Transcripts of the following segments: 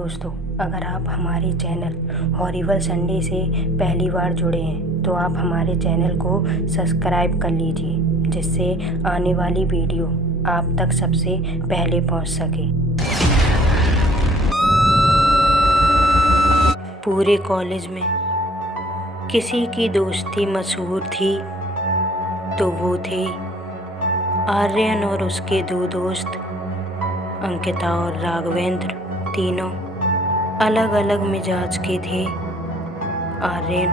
दोस्तों, अगर आप हमारे चैनल हॉरिबल संडे से पहली बार जुड़े हैं तो आप हमारे चैनल को सब्सक्राइब कर लीजिए, जिससे आने वाली वीडियो आप तक सबसे पहले पहुंच सके। पूरे कॉलेज में किसी की दोस्ती मशहूर थी तो वो थे आर्यन और उसके दो दोस्त अंकिता और राघवेंद्र। तीनों अलग अलग मिजाज के थे। आर्यन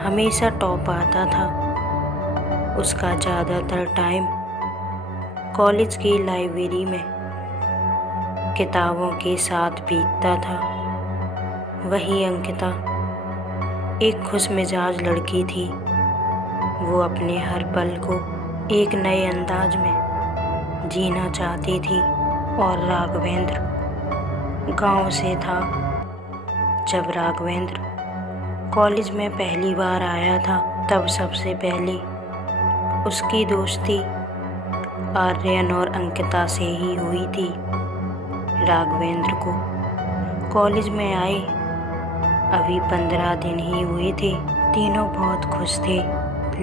हमेशा टॉप आता था। उसका ज़्यादातर टाइम कॉलेज की लाइब्रेरी में किताबों के साथ बीतता था। वहीं अंकिता एक खुश मिजाज लड़की थी। वो अपने हर पल को एक नए अंदाज में जीना चाहती थी। और राघवेंद्र गांव से था। जब राघवेंद्र कॉलेज में पहली बार आया था तब सबसे पहले उसकी दोस्ती आर्यन और अंकिता से ही हुई थी। राघवेंद्र को कॉलेज में आए अभी 15 दिन ही हुए थे। तीनों बहुत खुश थे,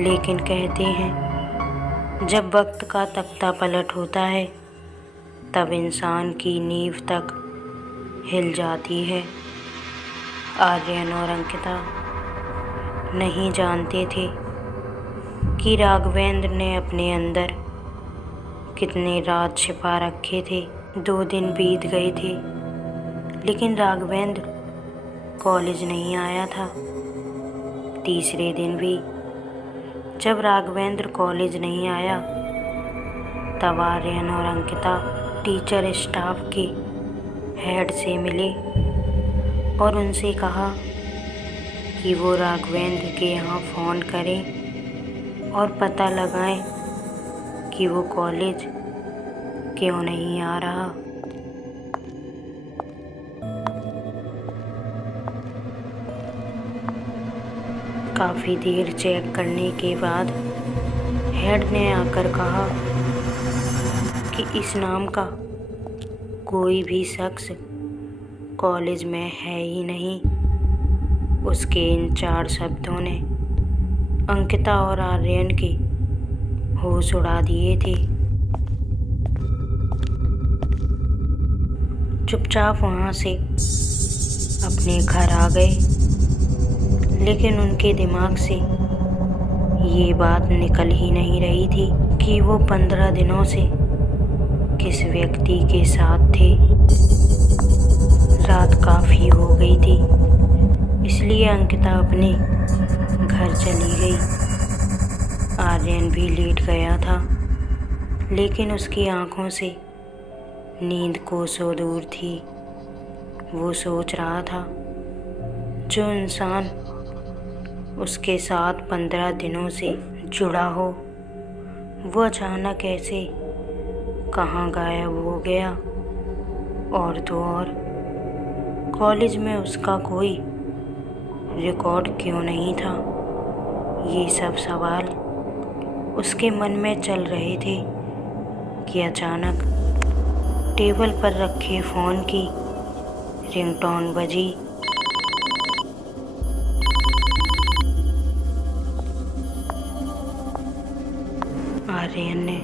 लेकिन कहते हैं जब वक्त का तख्ता पलट होता है तब इंसान की नींव तक हिल जाती है। आर्यन और अंकिता नहीं जानते थे कि राघवेंद्र ने अपने अंदर कितने राज छिपा रखे थे। 2 दिन बीत गए थे, लेकिन राघवेंद्र कॉलेज नहीं आया था। तीसरे दिन भी जब राघवेंद्र कॉलेज नहीं आया तब आर्यन और अंकिता टीचर स्टाफ के हेड से मिले और उनसे कहा कि वो राघवेंद्र के यहाँ फ़ोन करें और पता लगाएं कि वो कॉलेज क्यों नहीं आ रहा। काफ़ी देर चेक करने के बाद हेड ने आकर कहा कि इस नाम का कोई भी शख्स कॉलेज में है ही नहीं। उसके इन 4 शब्दों ने अंकिता और आर्यन के होश उड़ा दिए थे। चुपचाप वहाँ से अपने घर आ गए, लेकिन उनके दिमाग से ये बात निकल ही नहीं रही थी कि वो 15 दिनों से किस व्यक्ति के साथ थे। रात काफ़ी हो गई थी, इसलिए अंकिता अपने घर चली गई। आर्यन भी लेट गया था, लेकिन उसकी आंखों से नींद कोसों दूर थी। वो सोच रहा था जो इंसान उसके साथ 15 दिनों से जुड़ा हो वो अचानक ऐसे कहाँ गायब हो गया। और तो और कॉलेज में उसका कोई रिकॉर्ड क्यों नहीं था। ये सब सवाल उसके मन में चल रहे थे कि अचानक टेबल पर रखे फ़ोन की रिंगटोन बजी। आर्यन ने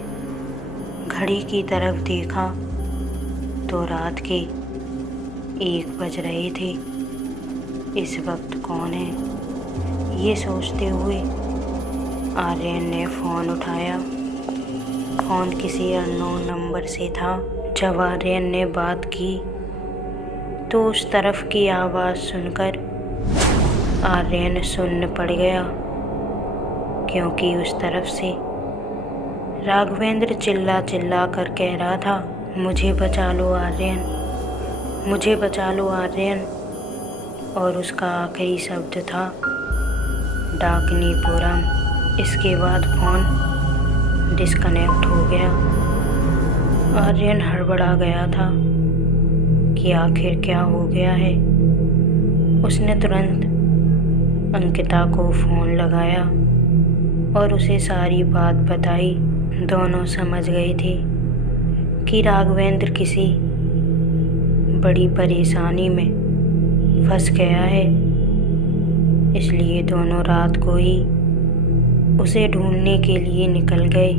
घड़ी की तरफ देखा तो रात के 1 बज रहे थे। इस वक्त कौन है, ये सोचते हुए आर्यन ने फ़ोन उठाया। फ़ोन किसी अननोन नंबर से था। जब आर्यन ने बात की तो उस तरफ की आवाज़ सुनकर आर्यन सुन्न पड़ गया, क्योंकि उस तरफ से राघवेंद्र चिल्ला चिल्ला कर कह रहा था, मुझे बचा लो आर्यन, मुझे बचा लो आर्यन। और उसका आखिरी शब्द था डाकनीपुरम। इसके बाद फ़ोन डिस्कनेक्ट हो गया। आर्यन हड़बड़ा गया था कि आखिर क्या हो गया है। उसने तुरंत अंकिता को फ़ोन लगाया और उसे सारी बात बताई। दोनों समझ गए थे कि राघवेंद्र किसी बड़ी परेशानी में फंस गया है, इसलिए दोनों रात को ही उसे ढूंढने के लिए निकल गए।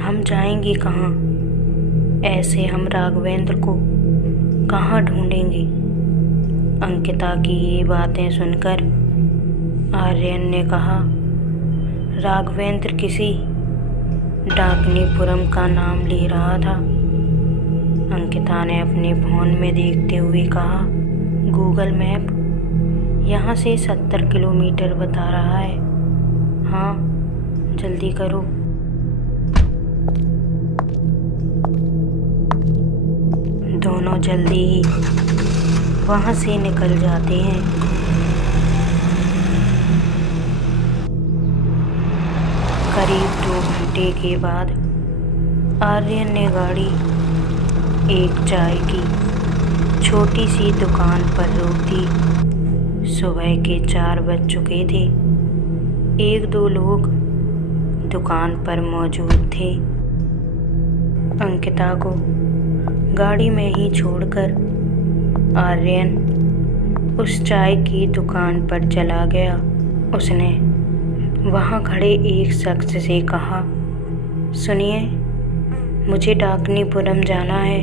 हम जाएंगे कहाँ? ऐसे हम राघवेंद्र को कहाँ ढूंढेंगे? अंकिता की ये बातें सुनकर आर्यन ने कहा, राघवेंद्र किसी डाकनीपुरम का नाम ले रहा था। अंकिता ने अपने फ़ोन में देखते हुए कहा, गूगल मैप यहाँ से 70 किलोमीटर बता रहा है। हाँ, जल्दी करो। दोनों जल्दी ही वहाँ से निकल जाते हैं। करीब 2 घंटे के बाद आर्यन ने गाड़ी एक चाय की छोटी सी दुकान पर रोक दी। सुबह के 4 बज चुके थे। 1-2 लोग दुकान पर मौजूद थे। अंकिता को गाड़ी में ही छोड़कर आर्यन उस चाय की दुकान पर चला गया। उसने वहाँ खड़े एक शख्स से कहा, सुनिए, मुझे डाकनीपुरम जाना है।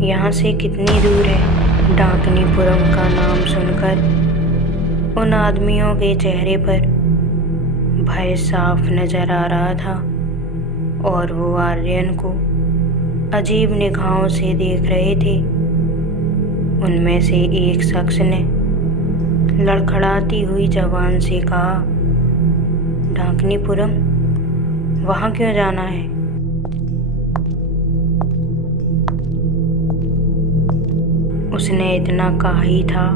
यहाँ से कितनी दूर है? डाकनीपुरम का नाम सुनकर उन आदमियों के चेहरे पर भय साफ नजर आ रहा था और वो आर्यन को अजीब निगाहों से देख रहे थे। उनमें से एक शख्स ने लड़खड़ाती हुई जबान से कहा, डाकनीपुरम, वहाँ क्यों जाना है? उसने इतना कहा ही था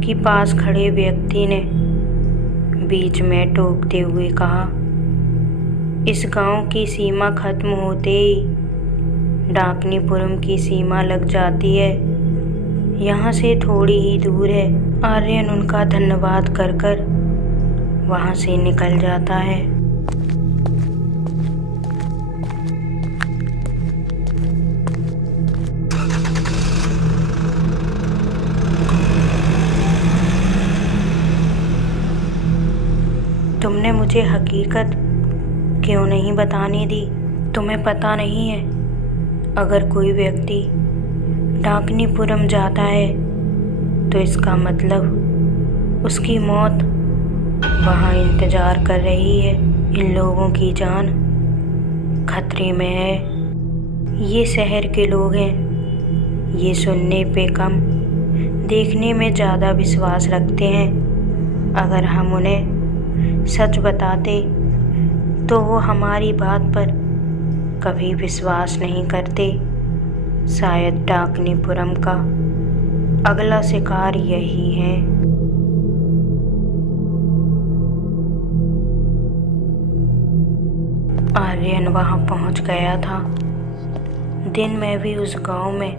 कि पास खड़े व्यक्ति ने बीच में टोकते हुए कहा, इस गांव की सीमा खत्म होते ही डाकनीपुरम की सीमा लग जाती है। यहाँ से थोड़ी ही दूर है। आर्यन उनका धन्यवाद कर वहाँ से निकल जाता है। तुमने मुझे हकीकत क्यों नहीं बताने दी? तुम्हें पता नहीं है, अगर कोई व्यक्ति डाकनीपुरम जाता है तो इसका मतलब उसकी मौत वहाँ इंतज़ार कर रही है। इन लोगों की जान खतरे में है। ये शहर के लोग हैं। ये सुनने पे कम, देखने में ज़्यादा विश्वास रखते हैं। अगर हम उन्हें सच बताते तो वो हमारी बात पर कभी विश्वास नहीं करते। शायद डाकनीपुरम का अगला शिकार यही है। आर्यन वहाँ पहुँच गया था। दिन में भी उस गांव में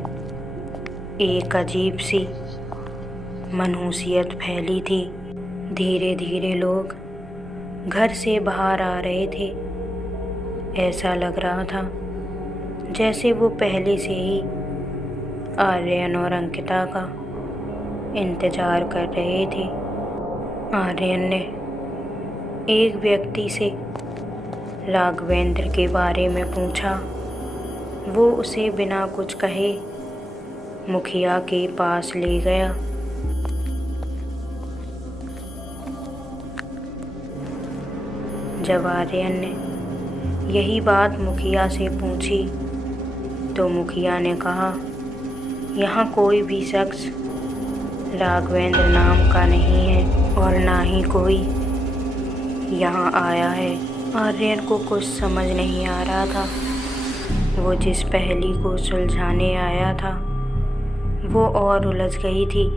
एक अजीब सी मनहूसियत फैली थी। धीरे धीरे लोग घर से बाहर आ रहे थे। ऐसा लग रहा था जैसे वो पहले से ही आर्यन और अंकिता का इंतज़ार कर रहे थे। आर्यन ने एक व्यक्ति से राघवेंद्र के बारे में पूछा। वो उसे बिना कुछ कहे मुखिया के पास ले गया। जब आर्यन ने यही बात मुखिया से पूछी तो मुखिया ने कहा, यहाँ कोई भी शख्स राघवेंद्र नाम का नहीं है और ना ही कोई यहाँ आया है। आर्यन को कुछ समझ नहीं आ रहा था। वो जिस पहेली को सुलझाने आया था वो और उलझ गई थी।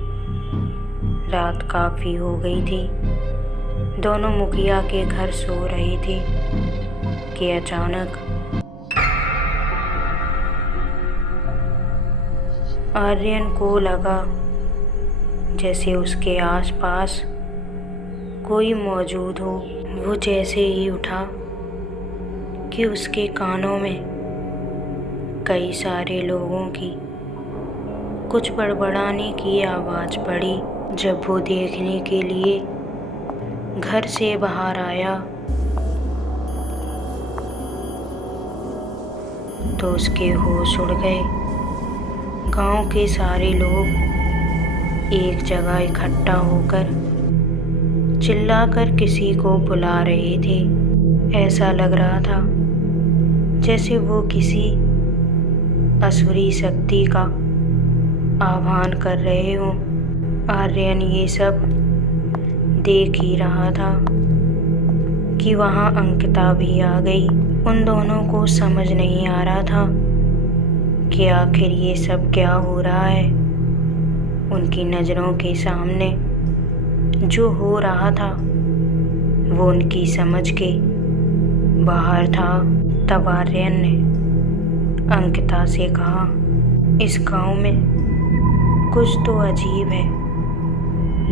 रात काफ़ी हो गई थी। दोनों मुखिया के घर सो रहे थे कि अचानक आर्यन को लगा जैसे उसके आसपास कोई मौजूद हो। वो जैसे ही उठा कि उसके कानों में कई सारे लोगों की कुछ बड़बड़ाने की आवाज़ पड़ी। जब वो देखने के लिए घर से बाहर आया तो उसके होश उड़ गए। गांव के सारे लोग एक जगह इकट्ठा होकर चिल्लाकर किसी को बुला रहे थे। ऐसा लग रहा था जैसे वो किसी असुरी शक्ति का आह्वान कर रहे हों। आर्यन ये सब देख ही रहा था कि वहाँ अंकिता भी आ गई। उन दोनों को समझ नहीं आ रहा था कि आखिर ये सब क्या हो रहा है। उनकी नज़रों के सामने जो हो रहा था वो उनकी समझ के बाहर था। तब आर्यन ने अंकिता से कहा, इस गांव में कुछ तो अजीब है।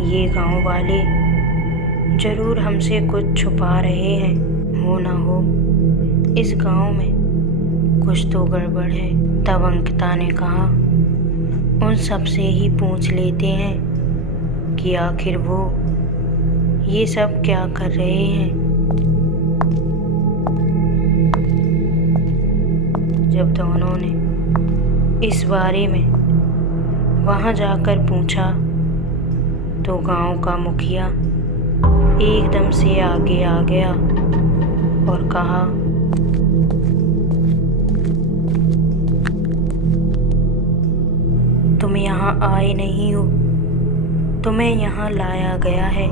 ये गांव वाले जरूर हमसे कुछ छुपा रहे हैं। हो ना हो इस गांव में कुछ तो गड़बड़ है। तब अंकिता ने कहा, उन सब से ही पूछ लेते हैं कि आखिर वो ये सब क्या कर रहे हैं। जब दोनों ने इस बारे में वहां जाकर पूछा तो गांव का मुखिया एकदम से आगे आ गया और कहा, तुम यहाँ आए नहीं हो, तुम्हें यहाँ लाया गया है।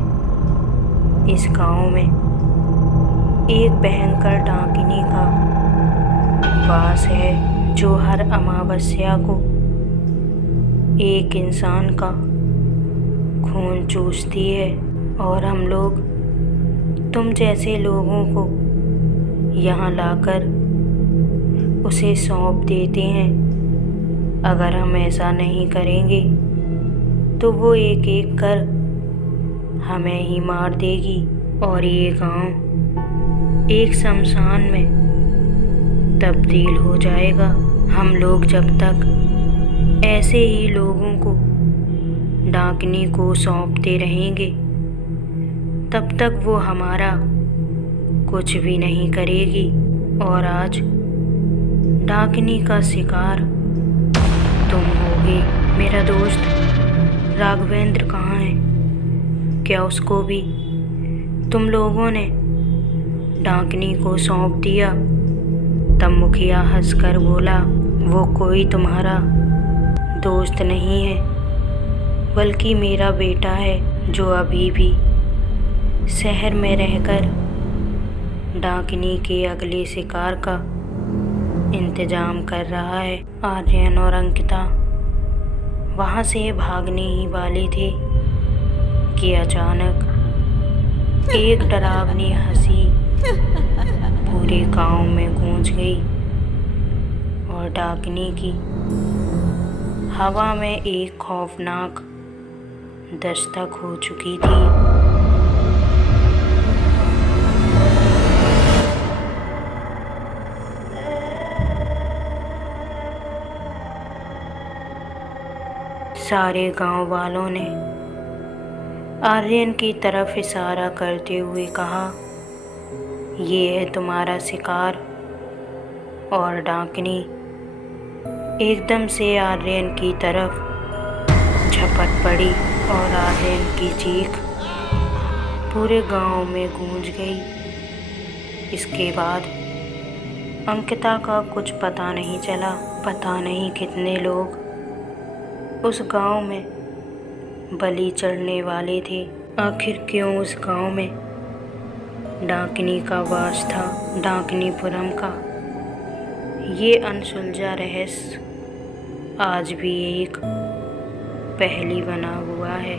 इस गांव में एक भयंकर डाकिनी का वास है जो हर अमावस्या को एक इंसान का खून चूसती है और हम लोग तुम जैसे लोगों को यहाँ लाकर उसे सौंप देते हैं। अगर हम ऐसा नहीं करेंगे तो वो एक एक कर हमें ही मार देगी और ये गांव एक शमशान में तब्दील हो जाएगा। हम लोग जब तक ऐसे ही लोगों को डाकनी को सौंपते रहेंगे तब तक वो हमारा कुछ भी नहीं करेगी। और आज डाकनी का शिकार तुम होगे। मेरा दोस्त राघवेंद्र कहाँ है? क्या उसको भी तुम लोगों ने डाकनी को सौंप दिया? तब मुखिया हंसकर बोला, वो कोई तुम्हारा दोस्त नहीं है बल्कि मेरा बेटा है जो अभी भी शहर में रहकर डाकनी के अगले शिकार का इंतजाम कर रहा है। आर्यन और अंकिता वहाँ से भागने ही वाले थे कि अचानक एक डरावनी हंसी पूरे गांव में गूंज गई और डाकनी की हवा में एक खौफनाक दस्तक हो चुकी थी। सारे गांव वालों ने आर्यन की तरफ इशारा करते हुए कहा, ये है तुम्हारा शिकार। और डाकनी एकदम से आर्यन की तरफ झपट पड़ी और आर्यन की चीख पूरे गांव में गूंज गई। इसके बाद अंकिता का कुछ पता नहीं चला। पता नहीं कितने लोग उस गांव में बलि चढ़ने वाले थे। आखिर क्यों उस गांव में डाकनी का वास था, डाकनीपुरम का? ये अनसुलझा रहस्य आज भी एक पहेली बना हुआ है।